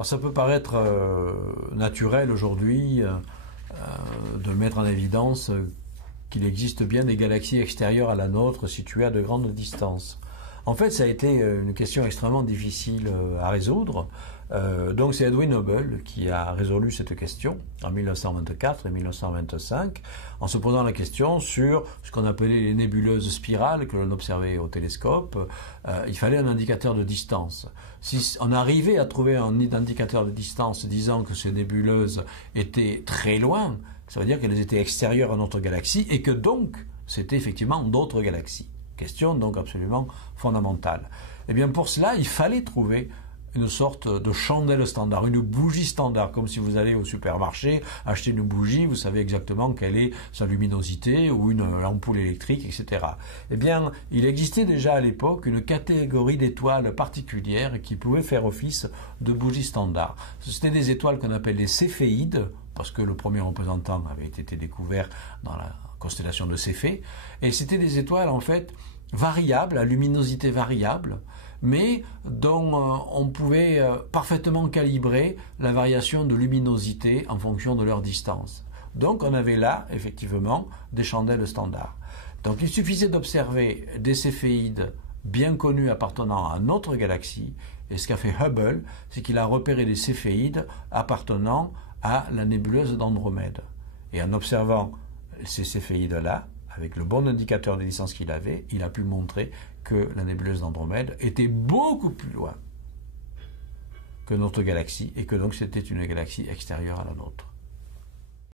Alors ça peut paraître naturel aujourd'hui de mettre en évidence qu'il existe bien des galaxies extérieures à la nôtre situées à de grandes distances. En fait, ça a été une question extrêmement difficile à résoudre. Donc c'est Edwin Hubble qui a résolu cette question en 1924 et 1925 en se posant la question sur ce qu'on appelait les nébuleuses spirales que l'on observait au télescope. Il fallait un indicateur de distance. Si on arrivait à trouver un indicateur de distance disant que ces nébuleuses étaient très loin, ça veut dire qu'elles étaient extérieures à notre galaxie et que donc c'était effectivement d'autres galaxies. Question donc absolument fondamentale. Eh bien pour cela, il fallait trouver une sorte de chandelle standard, une bougie standard, comme si vous allez au supermarché acheter une bougie, vous savez exactement quelle est sa luminosité ou une ampoule électrique, etc. Eh bien, il existait déjà à l'époque une catégorie d'étoiles particulières qui pouvaient faire office de bougie standard. C'était des étoiles qu'on appelle les céphéides, parce que le premier représentant avait été découvert dans la constellation de Céphée, et c'était des étoiles en fait variables, à luminosité variable, mais dont on pouvait parfaitement calibrer la variation de luminosité en fonction de leur distance. Donc on avait là, effectivement, des chandelles standards. Donc il suffisait d'observer des céphéides bien connus appartenant à notre galaxie, et ce qu'a fait Hubble, c'est qu'il a repéré des céphéides appartenant à la nébuleuse d'Andromède. Et en observant ces céphéides-là, avec le bon indicateur de distance qu'il avait, il a pu montrer que la nébuleuse d'Andromède était beaucoup plus loin que notre galaxie et que donc c'était une galaxie extérieure à la nôtre.